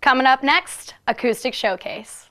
Coming up next, Acoustic Showcase.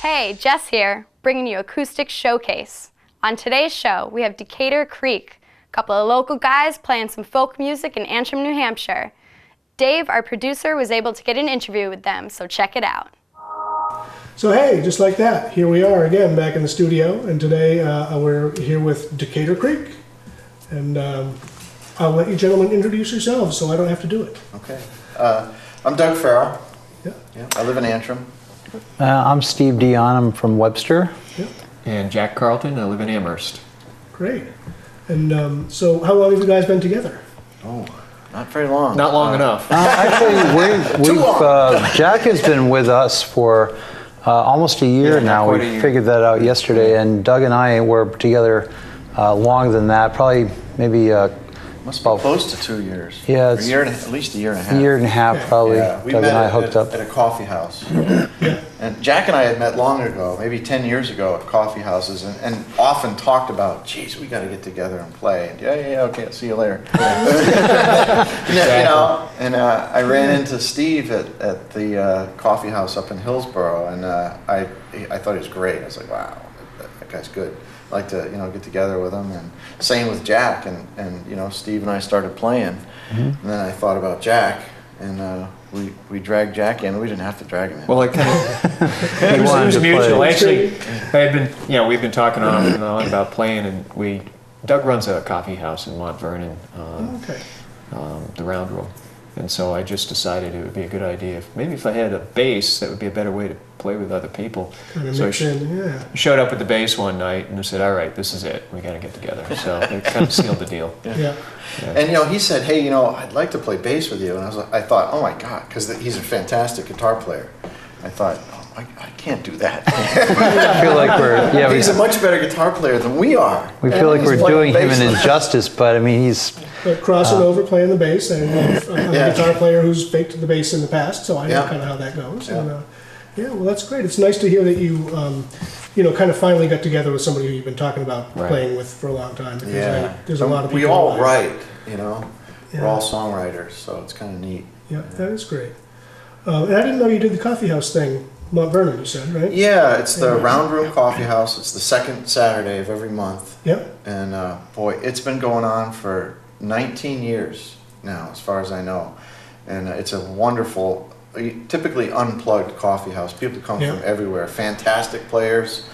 Hey, Jess here, bringing you Acoustic Showcase. On today's show, we have DecaturCreek, a couple of local guys playing some folk music in Antrim, New Hampshire. Dave, our producer, was able to get an interview with them, so check it out. So hey, just like that, here we are again back in the studio, and today we're here with DecaturCreek, and I'll let you gentlemen introduce yourselves so I don't have to do it. Okay. I'm Doug Farrell. Yeah. I live in Antrim. I'm Steve Dion, I'm from Webster. Yeah. And Jack Carlton, I live in Amherst. Great. And so how long have you guys been together? Oh, not very long. Not long enough. Actually, Jack has been with us for almost a year now. quite We a year. figured that out yesterday, and Doug and I were together longer than that, probably maybe Must be close to 2 years. Yeah, Or it's at least a year and a half. a year and a half probably. Yeah, we Doug met and I hooked up. at a coffee house. And Jack and I had met long ago, maybe 10 years ago at coffee houses, and often talked about, geez, we got to get together and play. And, yeah, okay, I'll see you later. I ran into Steve at the coffee house up in Hillsborough, and I thought he was great. I was like, wow, that guy's good. I'd like to get together with him, and same with Jack, and Steve and I started playing, and then I thought about Jack, and we dragged Jack in. We didn't have to drag him in. Well, it kind of it was mutual. Actually, we've been talking off and on about playing, and Doug runs a coffee house in Mount Vernon, the Round Room, and so I just decided it would be a good idea if I had a bass, that would be a better way to play with other people. Kind of So mix in, yeah. showed up with the bass one night and I said, all right, this is it. We got to get together. So it kind of sealed the deal. Yeah. And he said, hey, I'd like to play bass with you. And I thought, oh my God, because he's a fantastic guitar player. I thought, I can't do that. I feel like he's a much better guitar player than we are. we feel like we're doing him an injustice, but I mean he's But crossing over, playing the bass, and I'm a guitar player who's faked the bass in the past, so I know kind of how that goes. Yeah. And, well, that's great. It's nice to hear that you, kind of finally got together with somebody who you've been talking about playing with for a long time. Because there's a lot of people. We all write, We're all songwriters, so it's kind of neat. Yeah, that is great. And I didn't know you did the coffee house thing, Mount Vernon, you said, right? Yeah, it's the Round Room Coffee House. It's the second Saturday of every month. Yep. And boy, it's been going on for 19 years now, as far as I know. And it's a wonderful, typically unplugged coffee house. People come from everywhere. Fantastic players,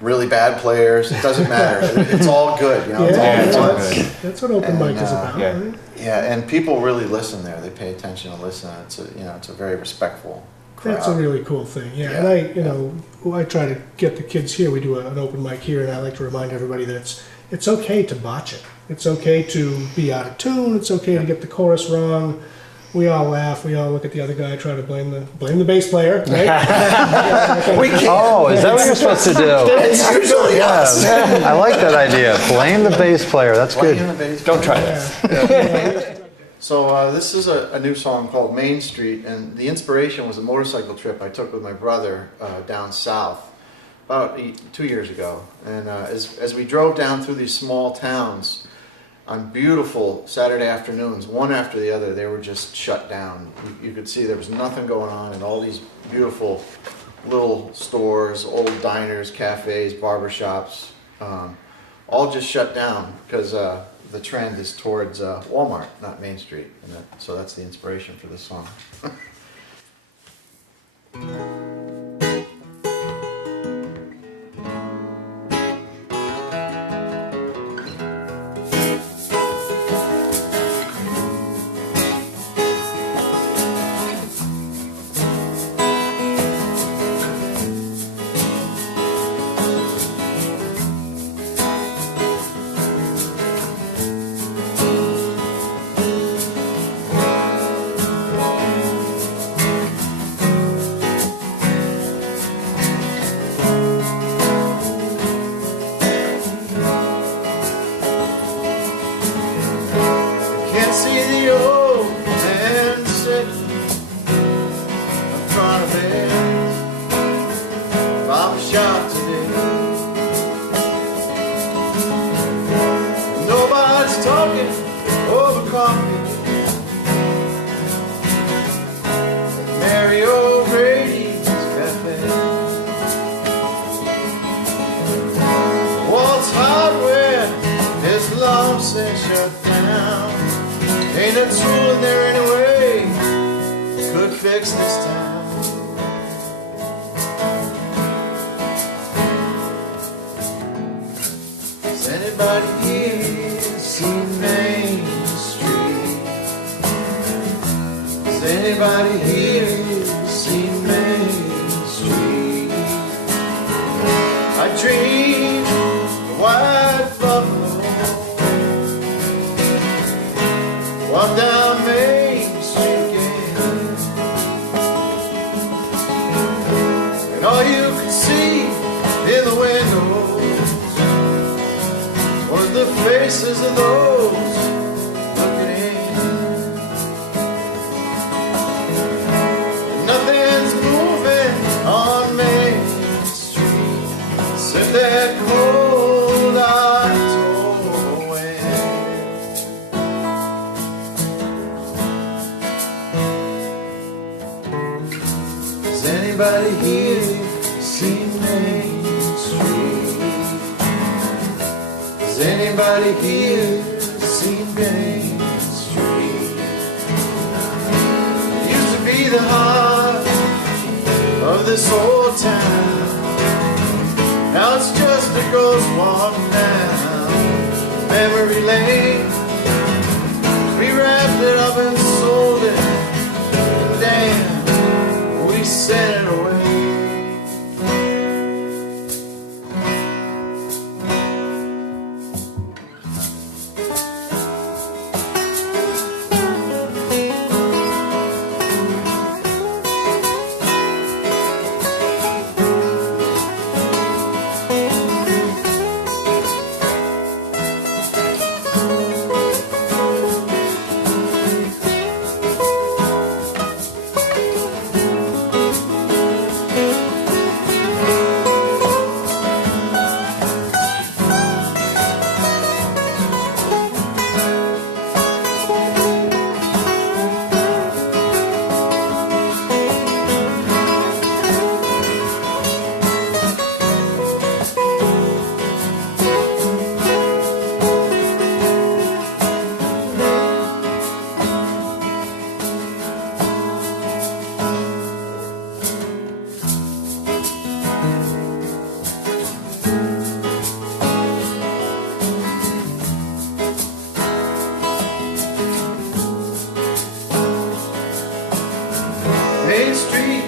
really bad players. It doesn't matter. It's all good. It's all fun. That's what open mic is about, right? Yeah, and people really listen there. They pay attention and listen. It's a very respectful crowd. That's a really cool thing. Yeah, and I try to get the kids here. We do an open mic here, and I like to remind everybody that it's okay to botch it. It's okay to be out of tune. It's okay to get the chorus wrong. We all laugh. We all look at the other guy, try to blame the bass player, right? We can't. Oh, is that what you're supposed to do? It's usually us. I like that idea. Blame the bass player. That's good. Don't try that. So this is a new song called Main Street, and the inspiration was a motorcycle trip I took with my brother down south about 2 years ago. And as we drove down through these small towns on beautiful Saturday afternoons, one after the other, they were just shut down. You could see there was nothing going on, and all these beautiful little stores, old diners, cafes, barbershops, all just shut down because the trend is towards Walmart, not Main Street. And so that's the inspiration for this song. Nobody's talking over coffee. Mary O'Grady's cafe. Walt's Hardware is long since shut down. Ain't a tool in there anyway could fix this town. Has anybody here seen Main Street? Has anybody here seen Main Street? I dreamed a white buffalo walked down Main Street again, and all you could see in the windows was the faces of those looking in. Nothing's moving on Main Street except that cold October wind. Has anybody here seen Main Street? Has anybody here seen Main Street? It used to be the heart of this old town. Now it's just a ghost walking down memory lane. We wrapped it up and sold it. Damn, we sent it away. Main Street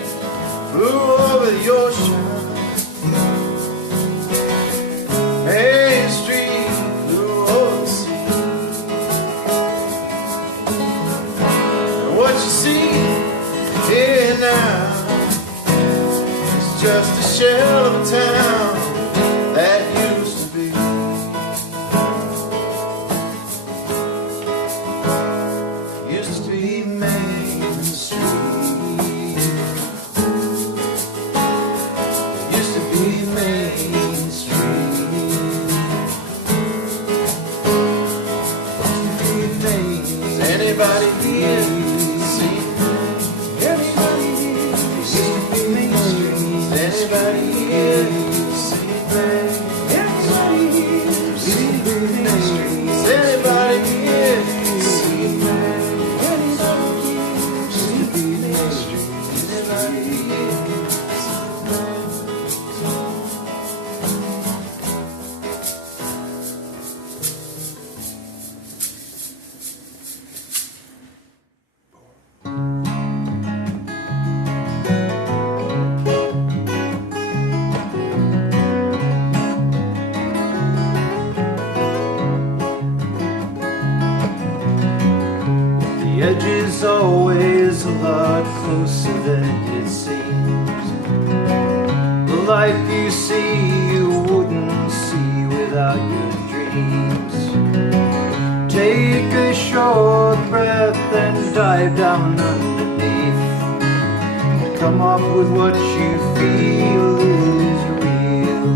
flew over the ocean. Main Street flew over the sea. And what you see here now is just a shell of a town that used to be. Used to be Main Street. Used to be Main Street. Has anybody here seen Anybody here seen Main Street? Has anybody here seen Anybody here seen Main Street? Has anybody here seen The edge is always a lot closer than it seems. The life you see you wouldn't see without your dreams. Take a short breath and dive down underneath. Come up with what you feel is real.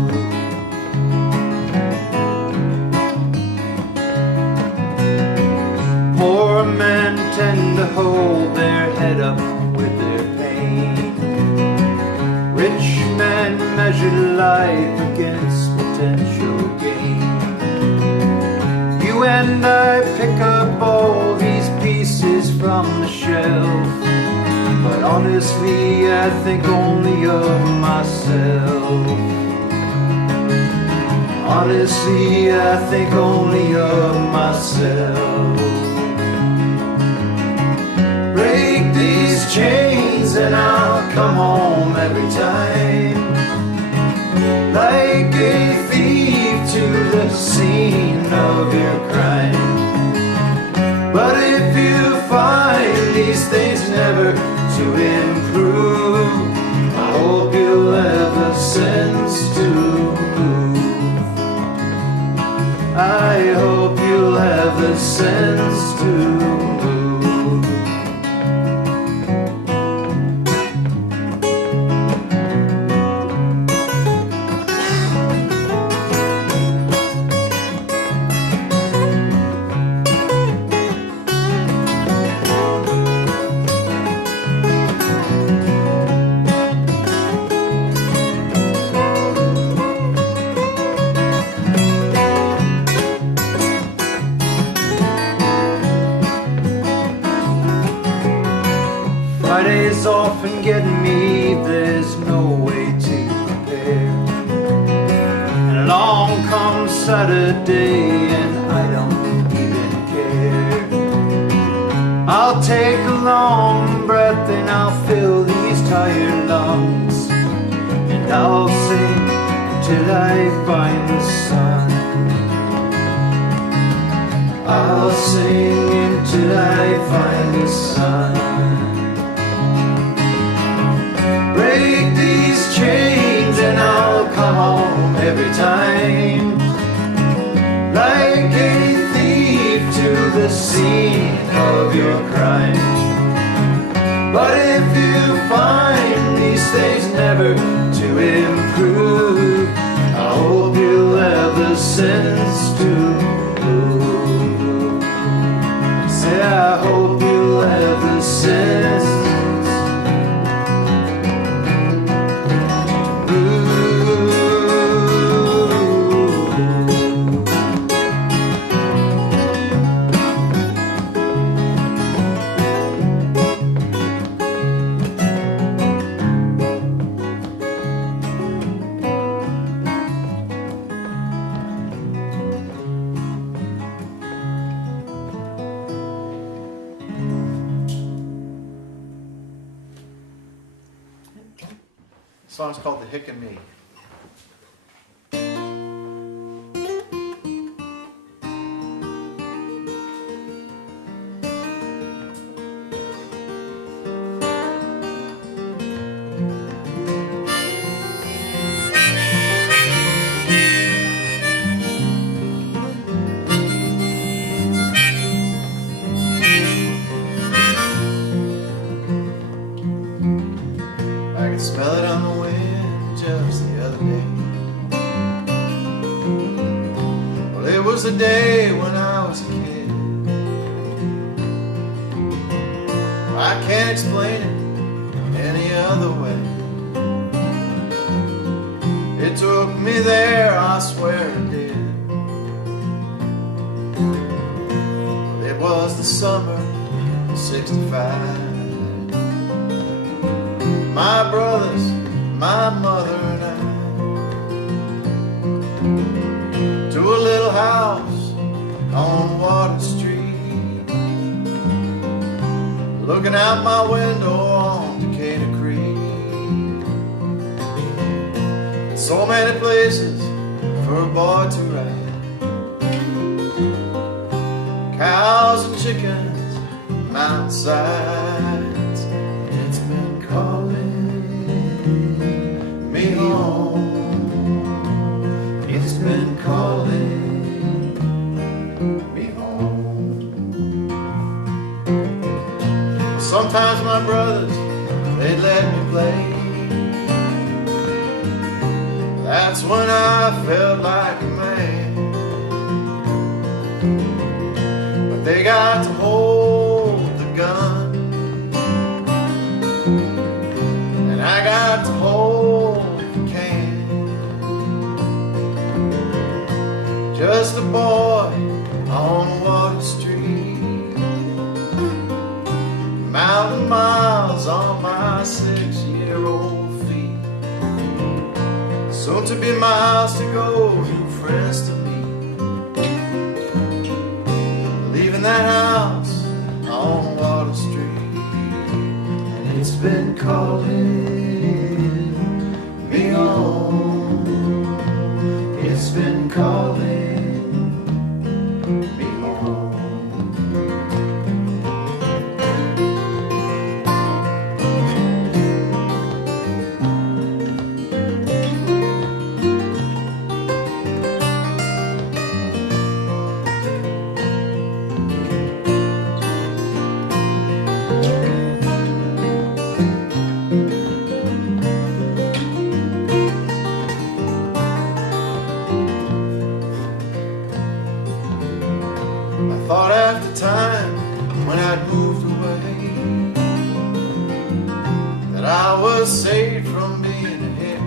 measure life against potential gain. You and I pick up all these pieces from the shelf, but honestly I think only of myself. Honestly I think only of myself. Break these chains and I'll come home every time, like a thief to the scene of your crime. But if you find these things never to improve, I hope you'll have the sense to move. I hope you'll have the sense to move. Fridays often get me, there's no way to prepare. And along comes Saturday and I don't even care. I'll take a long breath and I'll fill these tired lungs, and I'll sing till I find the sun. I'll sing until I find the sun. Break these chains and I'll come home every time, like a thief to the scene of your crime. But if you find these things never to improve, I hope you'll have the sense to move. Say I hope you'll have the sense. The song's called The Hick and Me. I could smell it on the wind just the other day. Well, it was the day when I was a kid. I can't explain it any other way. It took me there, I swear it did. Well, it was the summer of '65. My brothers, my mother and I, to a little house on Water Street, looking out my window on Decatur Creek. So many places for a boy to ride, cows and chickens, mountainsides. It's been calling me home. It's been calling me home. Sometimes my brothers, they'd let me play. That's when I felt like a man. But they got to hold the gun, and I got to hold the can. boy on Water Street, mountain miles on my 6-year-old feet, soon to be miles to go, new friends to meet, leaving that house on Water Street. And it's been calling me home, it's been calling me home. Thought after time when I'd moved away that I was saved from being a hick,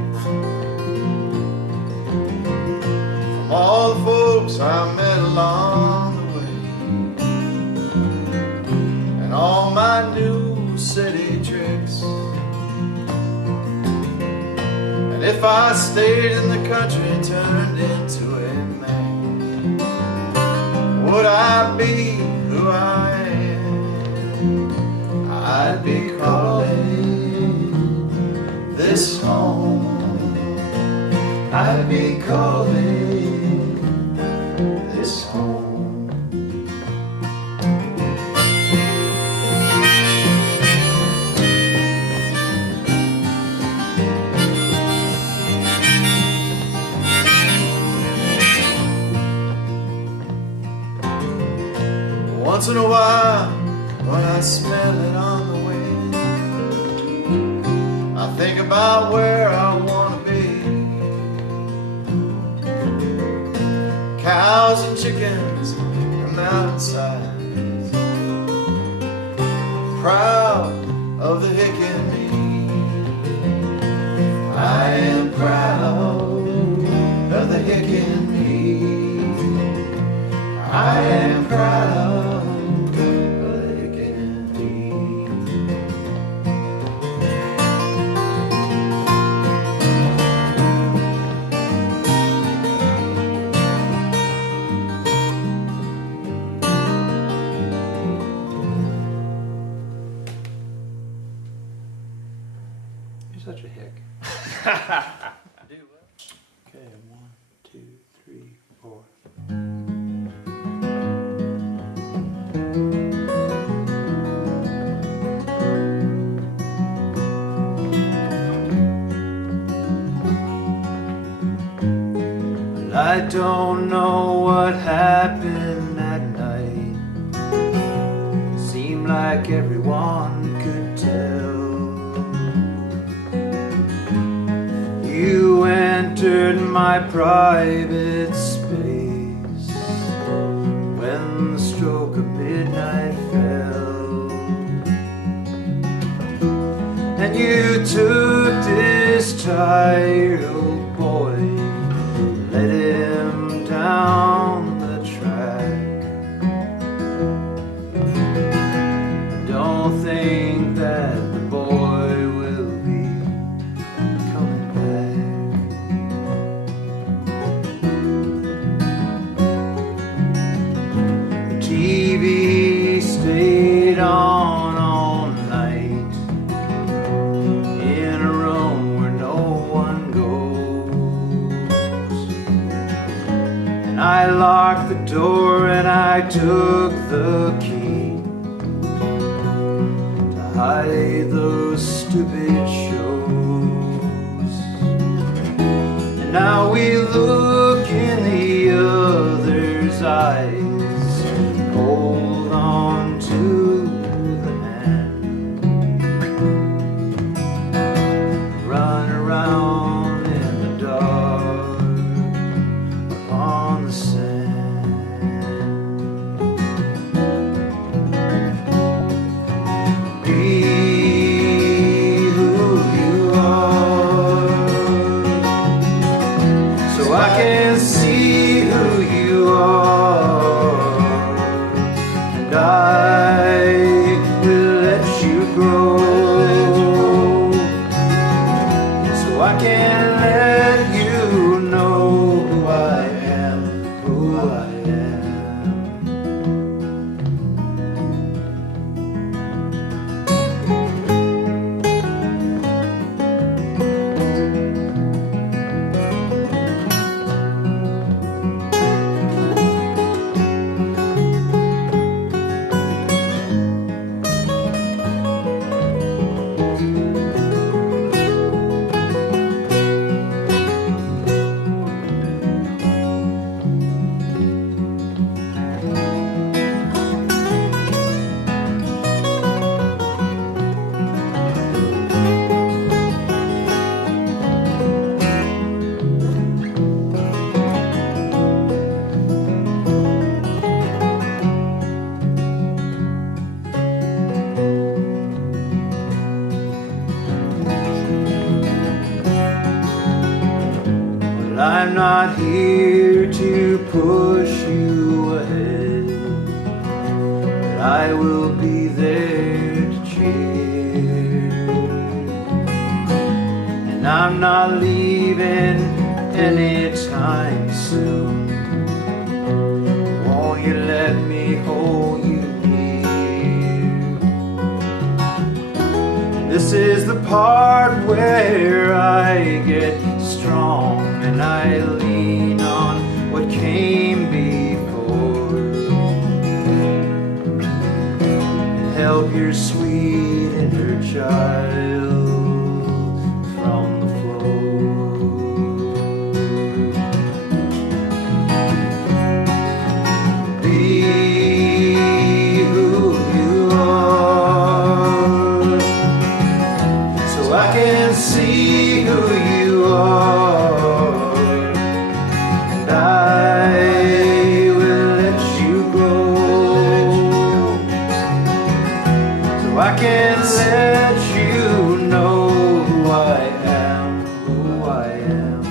from all the folks I met along the way, and all my new city tricks. And if I stayed in the country and turned into a man, would I be who I am? I'd be calling this home, I'd be calling this home. Once in a while, when I smell it on the way, I think about where I want to be. Cows and chickens and mountainsides, proud of the hick in me. I am proud of the hick in me. I am proud. You're such a hick. Okay, 1, 2, 3, 4. I don't know what happened that night. Seemed like everyone could tell. You entered my private space when the stroke of midnight fell, and you took this tired old boy, let him down the track. Don't think that the boy will be coming back. The TV stayed on all night in a room where no one goes. And I locked the door and I took the key to hide those stupid shows. And now we look in the other's eyes, hold on to the hand, run around in the dark on the sand. Be who you are, so I can see who you are. not here to push you ahead, but I will be there to cheer. And I'm not leaving anytime soon. Won't you let me hold you near? This is the part where I get strong and I lean on what came before, and help your sweet inner child from the floor. Be who you are, so I can see who you are, and I will let you go, so I can let you know who I am, who I am.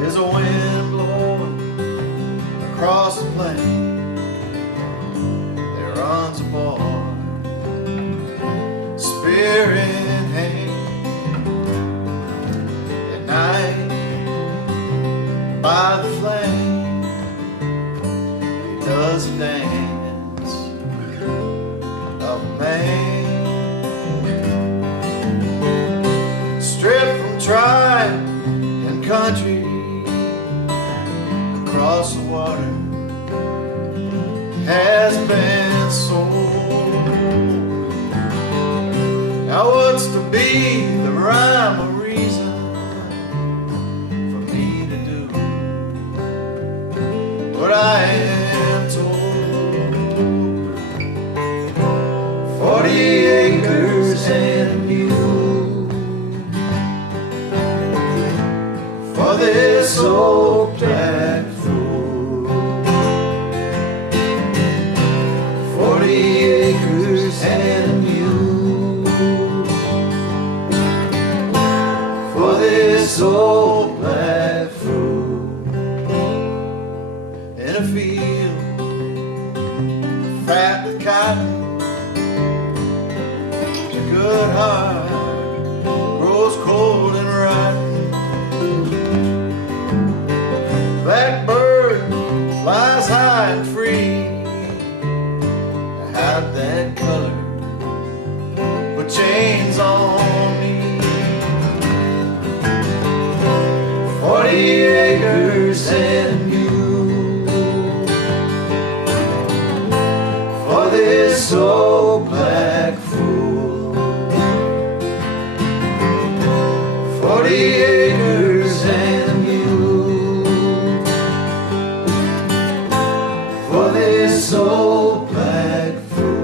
There's a wind blowing across the plain. There runs a boy, spirit hanging at night by the flame. He does a dance of May, stripped from tribe and country. Across the water has been sold. Now what's to be the rhyme or reason for me to do what I am told? 40 acres and a mule for this old black fool. 40 acres and a mule for this old black fool. In a field fat with cotton, a good heart grows cold and rotten. Blackbird flies high and free. I have that color, put chains on me. 40 acres and a mule for this old black fool. 40 acres and a mule for this old black fool.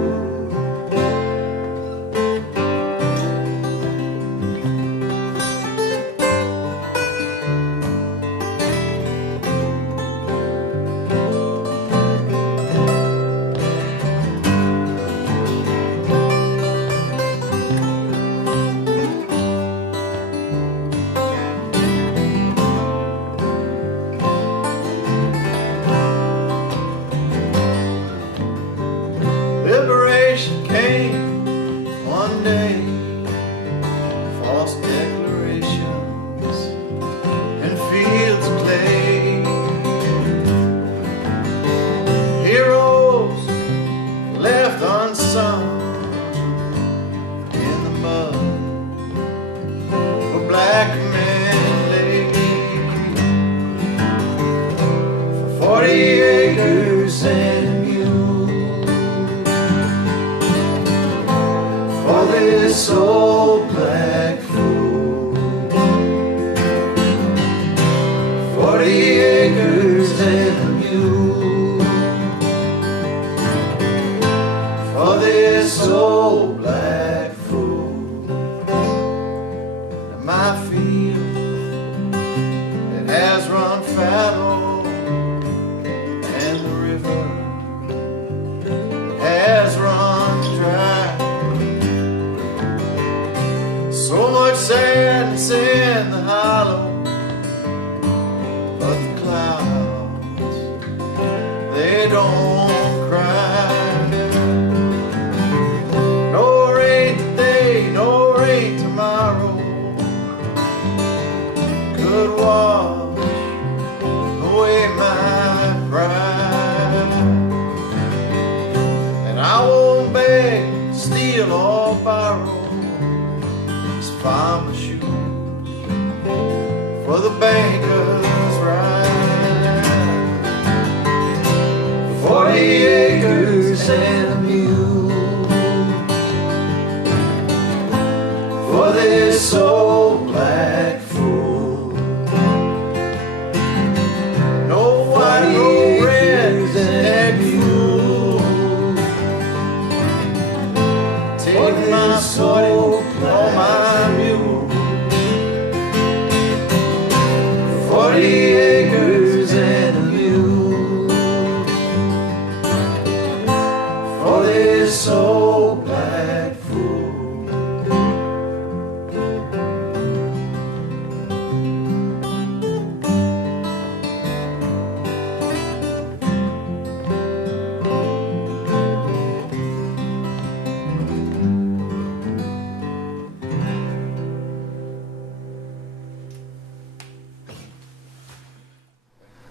Liberation came one day, false declarations and fields of clay. Heroes left unsung in the mud where black men lay. For 40 acres and a mule for this old black fool. 40 acres and a mule borrow these farmer shoes for the banker's ride. 40 acres and a mule for this old black fool. No white, no red and mule. Take my sword or my mule. 40 acres and a mule for this old black fool.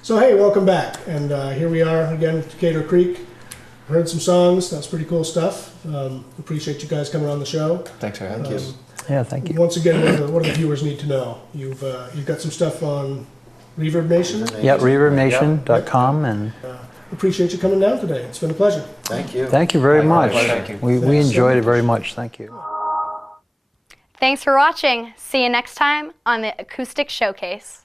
So hey, welcome back, and here we are again at DecaturCreek. Heard some songs. That's pretty cool stuff. Appreciate you guys coming on the show. Thanks for having us. Yeah, thank you. Once again, what do the viewers need to know? You've got some stuff on Reverb Nation. Yeah, ReverbNation.com, and Appreciate you coming down today. It's been a pleasure. Thank you. thank you very much. Thank you. We enjoyed it very much. Thank you. Thanks for watching. See you next time on the Acoustic Showcase.